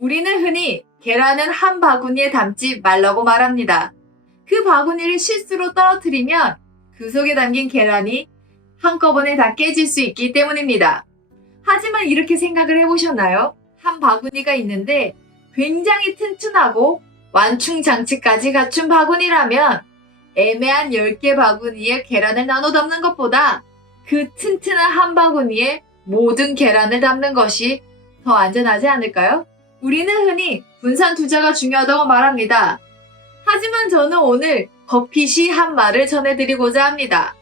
우리는 흔히 계란은 한 바구니에 담지 말라고 말합니다. 그 바구니를 실수로 떨어뜨리면 그 속에 담긴 계란이 한꺼번에 다 깨질 수 있기 때문입니다. 하지만 이렇게 생각을 해보셨나요? 한 바구니가 있는데 굉장히 튼튼하고 완충 장치까지 갖춘 바구니라면 애매한 10개 바구니에 계란을 나눠 담는 것보다 그 튼튼한 한 바구니에 모든 계란을 담는 것이 더 안전하지 않을까요? 우리는 흔히 분산 투자가 중요하다고 말합니다. 하지만 저는 오늘 버핏이 한 말을 전해드리고자 합니다.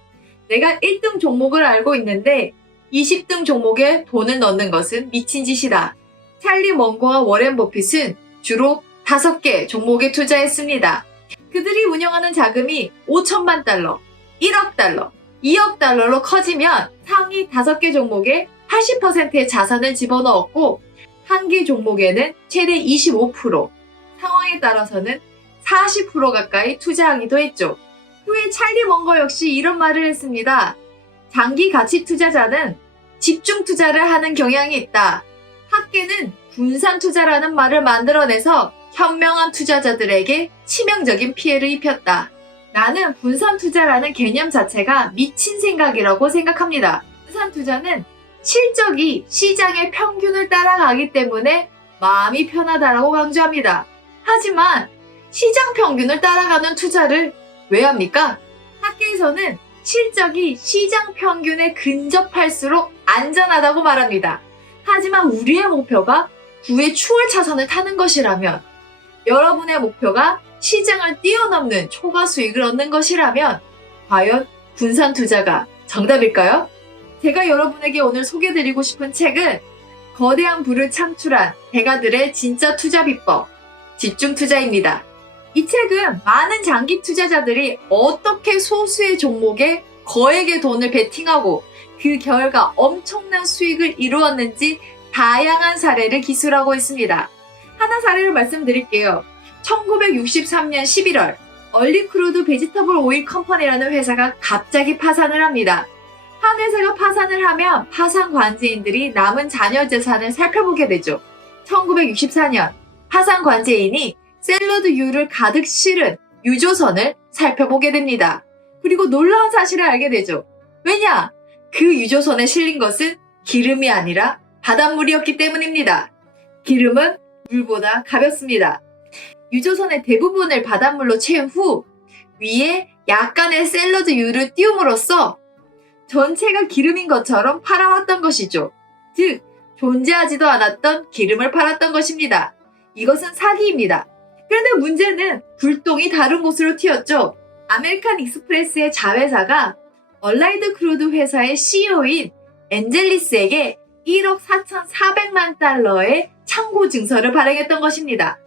내가 1등 종목을 알고 있는데 20등 종목에 돈을 넣는 것은 미친 짓이다. 찰리 먼거와 워렌 버핏은 주로 5개 종목에 투자했습니다. 그들이 운영하는 자금이 5천만 달러, 1억 달러, 2억 달러로 커지면 상위 5개 종목에 80%의 자산을 집어넣었고 한 개 종목에는 최대 25%, 상황에 따라서는 40% 가까이 투자하기도 했죠. 후에 찰리 먼거 역시 이런 말을 했습니다. 장기 가치 투자자는 집중 투자를 하는 경향이 있다. 학계는 분산 투자라는 말을 만들어내서 현명한 투자자들에게 치명적인 피해를 입혔다. 나는 분산 투자라는 개념 자체가 미친 생각이라고 생각합니다. 분산 투자는 실적이 시장의 평균을 따라가기 때문에 마음이 편하다라고 강조합니다. 하지만 시장 평균을 따라가는 투자를 왜 합니까? 학계에서는 실적이 시장 평균에 근접할수록 안전하다고 말합니다. 하지만 우리의 목표가 9의 추월 차선을 타는 것이라면, 여러분의 목표가 시장을 뛰어넘는 초과 수익을 얻는 것이라면 과연 분산 투자가 정답일까요? 제가 여러분에게 오늘 소개드리고 싶은 책은 거대한 부를 창출한 대가들의 진짜 투자 비법, 집중 투자입니다. 이 책은 많은 장기 투자자들이 어떻게 소수의 종목에 거액의 돈을 베팅하고 그 결과 엄청난 수익을 이루었는지 다양한 사례를 기술하고 있습니다. 하나 사례를 말씀드릴게요. 1963년 11월 얼리크루드 베지터블 오일 컴퍼니라는 회사가 갑자기 파산을 합니다. 한 회사가 파산을 하면 파산 관제인들이 남은 자녀 재산을 살펴보게 되죠. 1964년 파산 관제인이 샐러드유를 가득 실은 유조선을 살펴보게 됩니다. 그리고 놀라운 사실을 알게 되죠. 왜냐? 그 유조선에 실린 것은 기름이 아니라 바닷물이었기 때문입니다. 기름은 물보다 가볍습니다. 유조선의 대부분을 바닷물로 채운 후 위에 약간의 샐러드유를 띄움으로써 전체가 기름인 것처럼 팔아왔던 것이죠. 즉, 존재하지도 않았던 기름을 팔았던 것입니다. 이것은 사기입니다. 그런데 문제는 불똥이 다른 곳으로 튀었죠. 아메리칸 익스프레스의 자회사가 얼라이드 크루드 회사의 CEO인 엔젤리스에게 1억 4,400만 달러의 창고 증서를 발행했던 것입니다.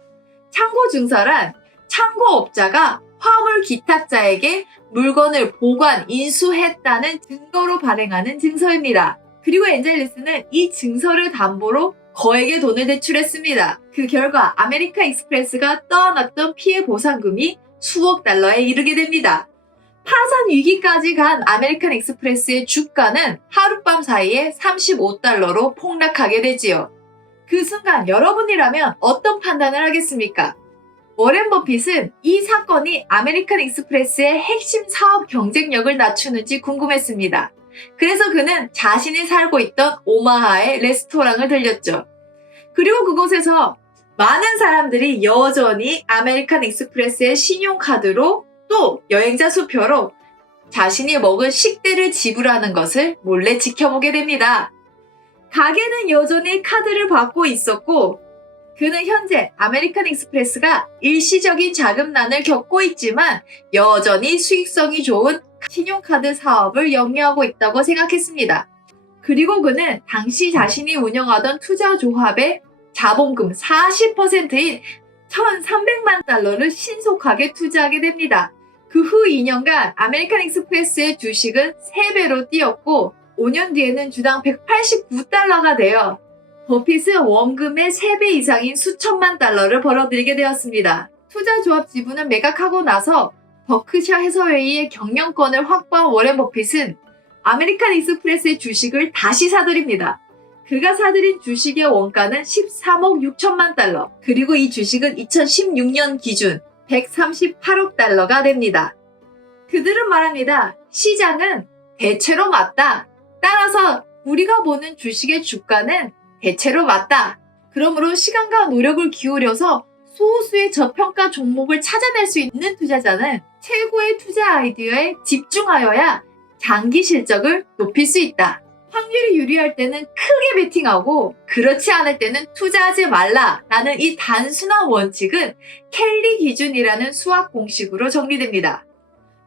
창고 증서란 창고업자가 화물 기탁자에게 물건을 보관, 인수했다는 증거로 발행하는 증서입니다. 그리고 엔젤리스는 이 증서를 담보로 거액의 돈을 대출했습니다. 그 결과 아메리칸 익스프레스가 떠안았던 피해 보상금이 수억 달러에 이르게 됩니다. 파산 위기까지 간 아메리칸 익스프레스의 주가는 하룻밤 사이에 35달러로 폭락하게 되지요. 그 순간 여러분이라면 어떤 판단을 하겠습니까? 워렌 버핏은 이 사건이 아메리칸 익스프레스의 핵심 사업 경쟁력을 낮추는지 궁금했습니다. 그래서 그는 자신이 살고 있던 오마하의 레스토랑을 들렸죠. 그리고 그곳에서 많은 사람들이 여전히 아메리칸 익스프레스의 신용카드로 또 여행자 수표로 자신이 먹은 식대를 지불하는 것을 몰래 지켜보게 됩니다. 가게는 여전히 카드를 받고 있었고 그는 현재 아메리칸 익스프레스가 일시적인 자금난을 겪고 있지만 여전히 수익성이 좋은 신용카드 사업을 영위하고 있다고 생각했습니다. 그리고 그는 당시 자신이 운영하던 투자조합의 자본금 40%인 1,300만 달러를 신속하게 투자하게 됩니다. 그 후 2년간 아메리칸 익스프레스의 주식은 3배로 뛰었고 5년 뒤에는 주당 189달러가 되어 버핏은 원금의 3배 이상인 수천만 달러를 벌어들이게 되었습니다. 투자조합 지분을 매각하고 나서 버크셔 해서웨이의 경영권을 확보한 워렌 버핏은 아메리칸 익스프레스의 주식을 다시 사들입니다. 그가 사들인 주식의 원가는 13억 6천만 달러. 그리고 이 주식은 2016년 기준 138억 달러가 됩니다. 그들은 말합니다. 시장은 대체로 맞다. 따라서 우리가 보는 주식의 주가는 대체로 맞다. 그러므로 시간과 노력을 기울여서 소수의 저평가 종목을 찾아낼 수 있는 투자자는 최고의 투자 아이디어에 집중하여야 장기 실적을 높일 수 있다. 확률이 유리할 때는 크게 베팅하고 그렇지 않을 때는 투자하지 말라라는 이 단순한 원칙은 켈리 기준이라는 수학 공식으로 정리됩니다.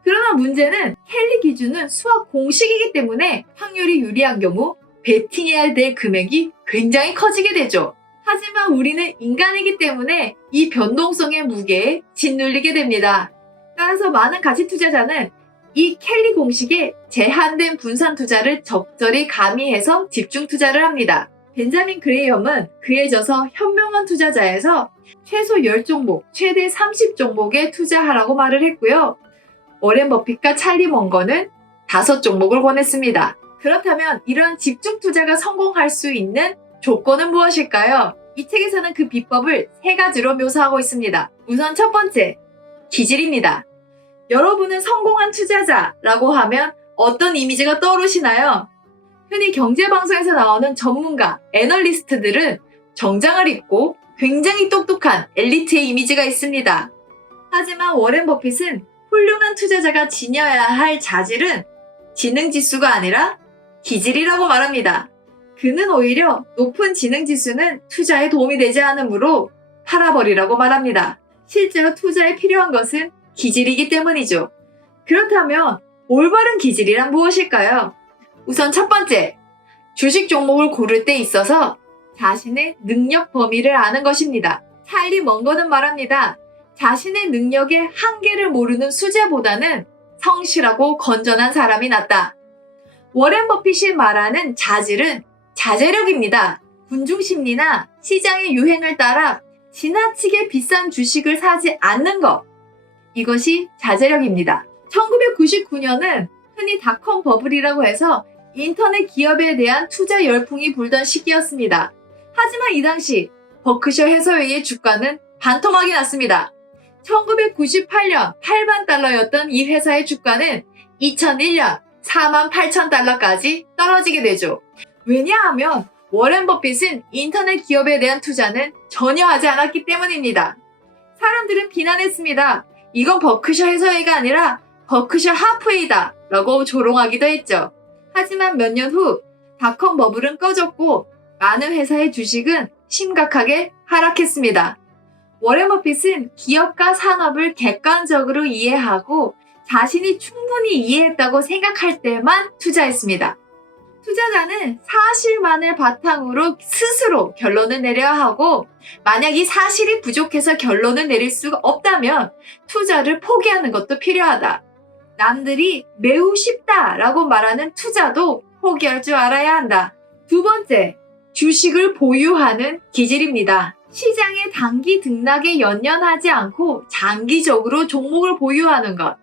그러나 문제는 켈리 기준은 수학 공식이기 때문에 확률이 유리한 경우 베팅해야 될 금액이 굉장히 커지게 되죠. 하지만 우리는 인간이기 때문에 이 변동성의 무게에 짓눌리게 됩니다. 따라서 많은 가치 투자자는 이 켈리 공식에 제한된 분산 투자를 적절히 가미해서 집중 투자를 합니다. 벤자민 그레이엄은 그에 져서 현명한 투자자에서 최소 10종목, 최대 30종목에 투자하라고 말을 했고요. 워렌 버핏과 찰리 먼거는 5종목을 권했습니다. 그렇다면 이런 집중 투자가 성공할 수 있는 조건은 무엇일까요? 이 책에서는 그 비법을 3가지로 묘사하고 있습니다. 우선 첫 번째, 기질입니다. 여러분은 성공한 투자자라고 하면 어떤 이미지가 떠오르시나요? 흔히 경제방송에서 나오는 전문가, 애널리스트들은 정장을 입고 굉장히 똑똑한 엘리트의 이미지가 있습니다. 하지만 워렌 버핏은 훌륭한 투자자가 지녀야 할 자질은 지능지수가 아니라 기질이라고 말합니다. 그는 오히려 높은 지능지수는 투자에 도움이 되지 않으므로 팔아버리라고 말합니다. 실제로 투자에 필요한 것은 기질이기 때문이죠. 그렇다면 올바른 기질이란 무엇일까요? 우선 첫 번째, 주식 종목을 고를 때 있어서 자신의 능력 범위를 아는 것입니다. 찰리 먼거는 말합니다. 자신의 능력의 한계를 모르는 수재보다는 성실하고 건전한 사람이 낫다. 워렌 버핏이 말하는 자질은 자제력입니다. 군중심리나 시장의 유행을 따라 지나치게 비싼 주식을 사지 않는 것. 이것이 자제력입니다. 1999년은 흔히 닷컴 버블이라고 해서 인터넷 기업에 대한 투자 열풍이 불던 시기였습니다. 하지만 이 당시 버크셔 해서웨이의 주가는 반토막이 났습니다. 1998년 8만 달러였던 이 회사의 주가는 2001년 4만 8천 달러까지 떨어지게 되죠. 왜냐하면 워렌 버핏은 인터넷 기업에 대한 투자는 전혀 하지 않았기 때문입니다. 사람들은 비난했습니다. 이건 버크셔 해서웨이가 아니라 버크셔 하프웨이다 라고 조롱하기도 했죠. 하지만 몇 년 후 닷컴 버블은 꺼졌고 많은 회사의 주식은 심각하게 하락했습니다. 워렌 버핏은 기업과 산업을 객관적으로 이해하고 자신이 충분히 이해했다고 생각할 때만 투자했습니다. 투자자는 사실만을 바탕으로 스스로 결론을 내려야 하고 만약 이 사실이 부족해서 결론을 내릴 수가 없다면 투자를 포기하는 것도 필요하다. 남들이 매우 쉽다라고 말하는 투자도 포기할 줄 알아야 한다. 두 번째, 주식을 보유하는 기질입니다. 시장의 단기 등락에 연연하지 않고 장기적으로 종목을 보유하는 것.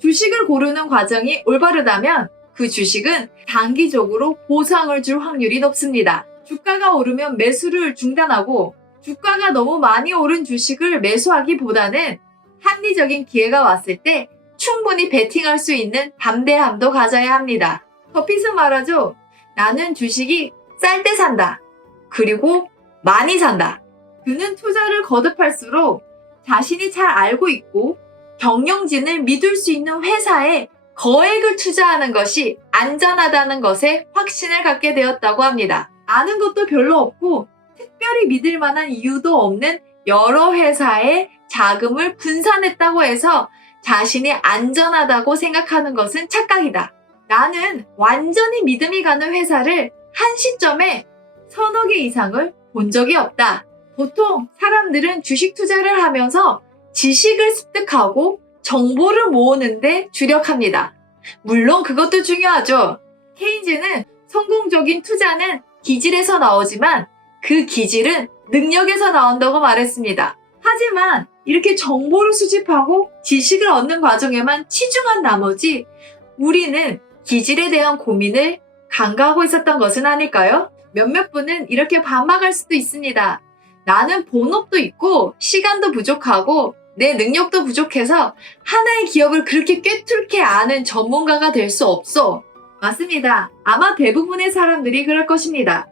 주식을 고르는 과정이 올바르다면 그 주식은 단기적으로 보상을 줄 확률이 높습니다. 주가가 오르면 매수를 중단하고 주가가 너무 많이 오른 주식을 매수하기보다는 합리적인 기회가 왔을 때 충분히 베팅할 수 있는 담대함도 가져야 합니다. 버핏은 말하죠. 나는 주식이 쌀 때 산다. 그리고 많이 산다. 그는 투자를 거듭할수록 자신이 잘 알고 있고 경영진을 믿을 수 있는 회사에 거액을 투자하는 것이 안전하다는 것에 확신을 갖게 되었다고 합니다. 아는 것도 별로 없고 특별히 믿을 만한 이유도 없는 여러 회사에 자금을 분산했다고 해서 자신이 안전하다고 생각하는 것은 착각이다. 나는 완전히 믿음이 가는 회사를 한 시점에 서너 개 이상을 본 적이 없다. 보통 사람들은 주식 투자를 하면서 지식을 습득하고 정보를 모으는데 주력합니다. 물론 그것도 중요하죠. 케인즈는 성공적인 투자는 기질에서 나오지만 그 기질은 능력에서 나온다고 말했습니다. 하지만 이렇게 정보를 수집하고 지식을 얻는 과정에만 치중한 나머지 우리는 기질에 대한 고민을 간과하고 있었던 것은 아닐까요? 몇몇 분은 이렇게 반박할 수도 있습니다. 나는 본업도 있고 시간도 부족하고 내 능력도 부족해서 하나의 기업을 그렇게 꿰뚫게 아는 전문가가 될 수 없어. 맞습니다. 아마 대부분의 사람들이 그럴 것입니다.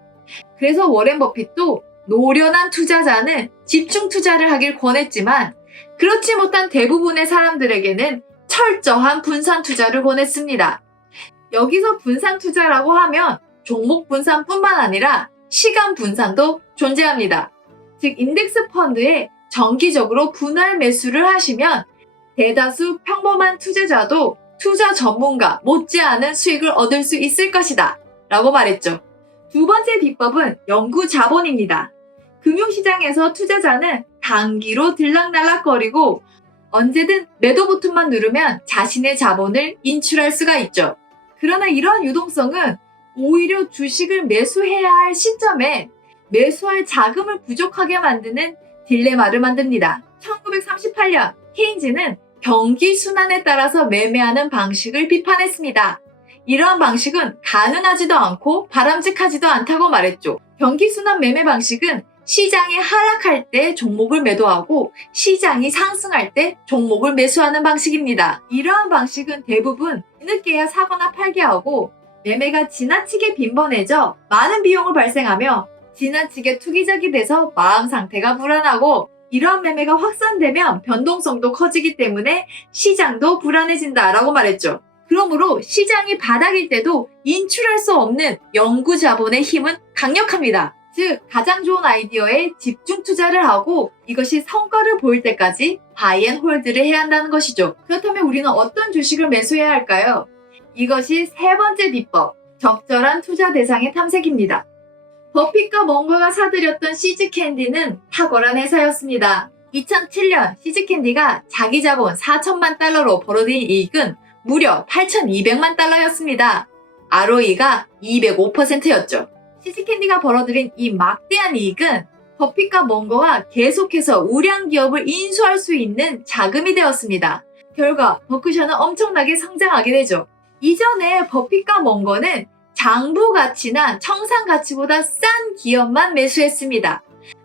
그래서 워렌 버핏도 노련한 투자자는 집중 투자를 하길 권했지만 그렇지 못한 대부분의 사람들에게는 철저한 분산 투자를 권했습니다. 여기서 분산 투자라고 하면 종목 분산뿐만 아니라 시간 분산도 존재합니다. 즉 인덱스 펀드에 정기적으로 분할 매수를 하시면 대다수 평범한 투자자도 투자 전문가 못지않은 수익을 얻을 수 있을 것이다 라고 말했죠. 두 번째 비법은 연구 자본입니다. 금융시장에서 투자자는 단기로 들락날락거리고 언제든 매도 버튼만 누르면 자신의 자본을 인출할 수가 있죠. 그러나 이러한 유동성은 오히려 주식을 매수해야 할 시점에 매수할 자금을 부족하게 만드는 딜레마를 만듭니다. 1938년 케인즈는 경기 순환에 따라서 매매하는 방식을 비판했습니다. 이러한 방식은 가능하지도 않고 바람직하지도 않다고 말했죠. 경기 순환 매매 방식은 시장이 하락할 때 종목을 매도하고 시장이 상승할 때 종목을 매수하는 방식입니다. 이러한 방식은 대부분 뒤늦게야 사거나 팔게 하고 매매가 지나치게 빈번해져 많은 비용을 발생하며 지나치게 투기적이 돼서 마음 상태가 불안하고 이러한 매매가 확산되면 변동성도 커지기 때문에 시장도 불안해진다라고 말했죠. 그러므로 시장이 바닥일 때도 인출할 수 없는 연구 자본의 힘은 강력합니다. 즉 가장 좋은 아이디어에 집중 투자를 하고 이것이 성과를 보일 때까지 바이 앤 홀드를 해야 한다는 것이죠. 그렇다면 우리는 어떤 주식을 매수해야 할까요? 이것이 세 번째 비법, 적절한 투자 대상의 탐색입니다. 버핏과 멍거가 사들였던 시즈캔디는 탁월한 회사였습니다. 2007년 시즈캔디가 자기 자본 4천만 달러로 벌어들인 이익은 무려 8,200만 달러였습니다. ROE가 205%였죠. 시즈캔디가 벌어들인 이 막대한 이익은 버핏과 멍거가 계속해서 우량 기업을 인수할 수 있는 자금이 되었습니다. 결과 버크셔는 엄청나게 성장하게 되죠. 이전에 버핏과 멍거는 장부 가치나 청산 가치보다 싼 기업만 매수했습니다.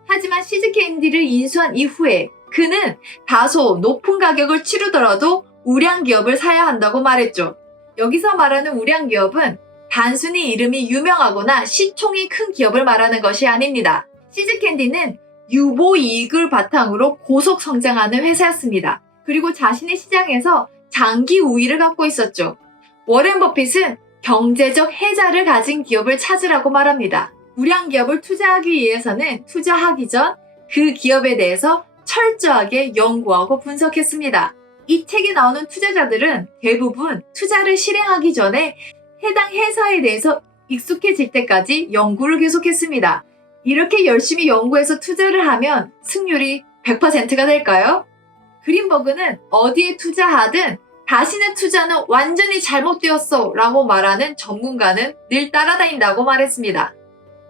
하지만 시즈캔디를 인수한 이후에 그는 다소 높은 가격을 치르더라도 우량 기업을 사야 한다고 말했죠. 여기서 말하는 우량 기업은 단순히 이름이 유명하거나 시총이 큰 기업을 말하는 것이 아닙니다. 시즈캔디는 유보 이익을 바탕으로 고속 성장하는 회사였습니다. 그리고 자신의 시장에서 장기 우위를 갖고 있었죠. 워렌 버핏은 경제적 혜자를 가진 기업을 찾으라고 말합니다. 우량 기업을 투자하기 위해서는 투자하기 전 그 기업에 대해서 철저하게 연구하고 분석했습니다. 이 책에 나오는 투자자들은 대부분 투자를 실행하기 전에 해당 회사에 대해서 익숙해질 때까지 연구를 계속했습니다. 이렇게 열심히 연구해서 투자를 하면 승률이 100%가 될까요? 그린버그는 어디에 투자하든 자신의 투자는 완전히 잘못되었어 라고 말하는 전문가는 늘 따라다닌다고 말했습니다.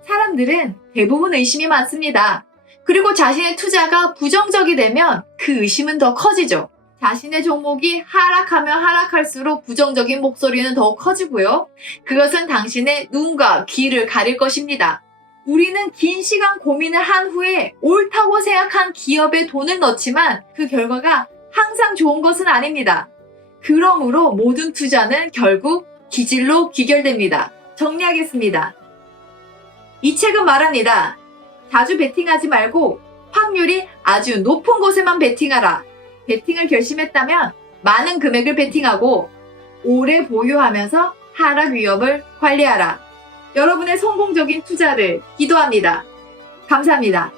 사람들은 대부분 의심이 많습니다. 그리고 자신의 투자가 부정적이 되면 그 의심은 더 커지죠. 자신의 종목이 하락하면 하락할수록 부정적인 목소리는 더욱 커지고요. 그것은 당신의 눈과 귀를 가릴 것입니다. 우리는 긴 시간 고민을 한 후에 옳다고 생각한 기업에 돈을 넣지만 그 결과가 항상 좋은 것은 아닙니다. 그러므로 모든 투자는 결국 기질로 귀결됩니다. 정리하겠습니다. 이 책은 말합니다. 자주 베팅하지 말고 확률이 아주 높은 곳에만 베팅하라. 베팅을 결심했다면 많은 금액을 베팅하고 오래 보유하면서 하락 위험을 관리하라. 여러분의 성공적인 투자를 기도합니다. 감사합니다.